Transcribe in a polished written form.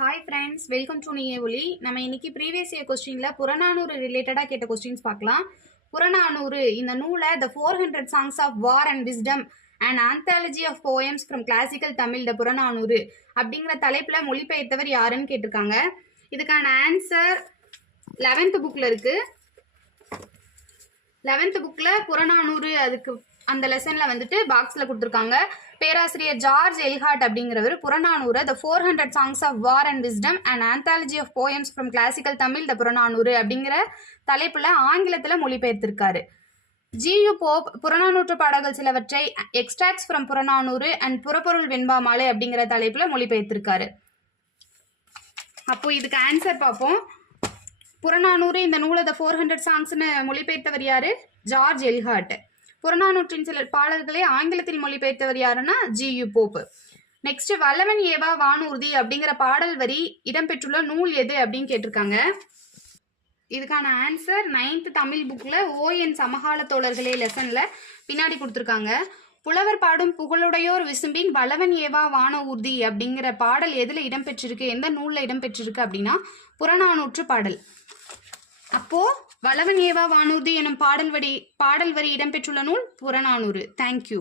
Hi friends, welcome to நீயே ஒலி. நம்ம இன்னைக்கு ப்ரீவியஸ் இயர் கொஸ்டினில் புறநானூறு ரிலேட்டடாக கேட்ட கொஸ்டின்ஸ் பார்க்கலாம். புறநானூறு இந்த நூலை the 400 songs of war and wisdom and anthology of poems from classical Tamil the Purananuru அப்படிங்கிற தலைப்பில் மொழிபெயர்த்தவர் யாருன்னு கேட்டிருக்காங்க. இதுக்கான ஆன்சர் 11th புக்கில் இருக்குது. 11th புக்கில் புறநானூறு அதுக்கு அந்த லெசனில் வந்துட்டு பாக்ஸில் கொடுத்துருக்காங்க. பேராசிரியர் ஜார்ஜ் எல்ஹார்ட் அப்படிங்கிறவர் Purananuru the 400 songs of war and wisdom and anthology of poems from classical Tamil the Purananuru அப்படிங்கிற தலைப்பில் ஆங்கிலத்தில் மொழிபெயர்த்திருக்காரு. ஜியு போப் புறநானூற்று பாடல்கள் சிலவற்றை எக்ஸ்ட்ராக்ட்ஸ் ஃப்ரம் புறநானூறு அண்ட் புறப்பொருள் வெண்பாமாலை அப்படிங்கிற தலைப்பில் மொழிபெயர்த்திருக்காரு. அப்போ இதுக்கு ஆன்சர் பார்ப்போம். புறநானூறு இந்த நூலை த 400 சாங்ஸ்னு மொழிபெயர்த்தவர் யாரு? ஜார்ஜ் எல்ஹார்ட். புறநானூற்றின் சில பாடல்களை ஆங்கிலத்தில் மொழிபெயர்த்தவர் யாருன்னா ஜியு போப். நெக்ஸ்ட், வல்லவன் ஏவா வானூர்தி அப்படிங்கிற பாடல் வரி இடம்பெற்றுள்ள நூல் எது அப்படின்னு கேட்டிருக்காங்க. இதுக்கான ஆன்சர் 9th தமிழ் புக்ல ஓஎன் சமகால தோழர்களே லெசன்ல பின்னாடி கொடுத்துருக்காங்க. புலவர் பாடும் புகழுடையோர் விசும்பின் வல்லவன் ஏவா வான ஊர்தி அப்படிங்கிற பாடல் எதுல இடம்பெற்றிருக்கு, எந்த நூல்ல இடம்பெற்றிருக்கு அப்படின்னா புறநானூற்று பாடல். அப்போ வல்லவன் ஏவா வானூர்தி எனும் பாடல் வரி இடம்பெற்றுள்ள நூல் புறநானூறு. தேங்க்யூ.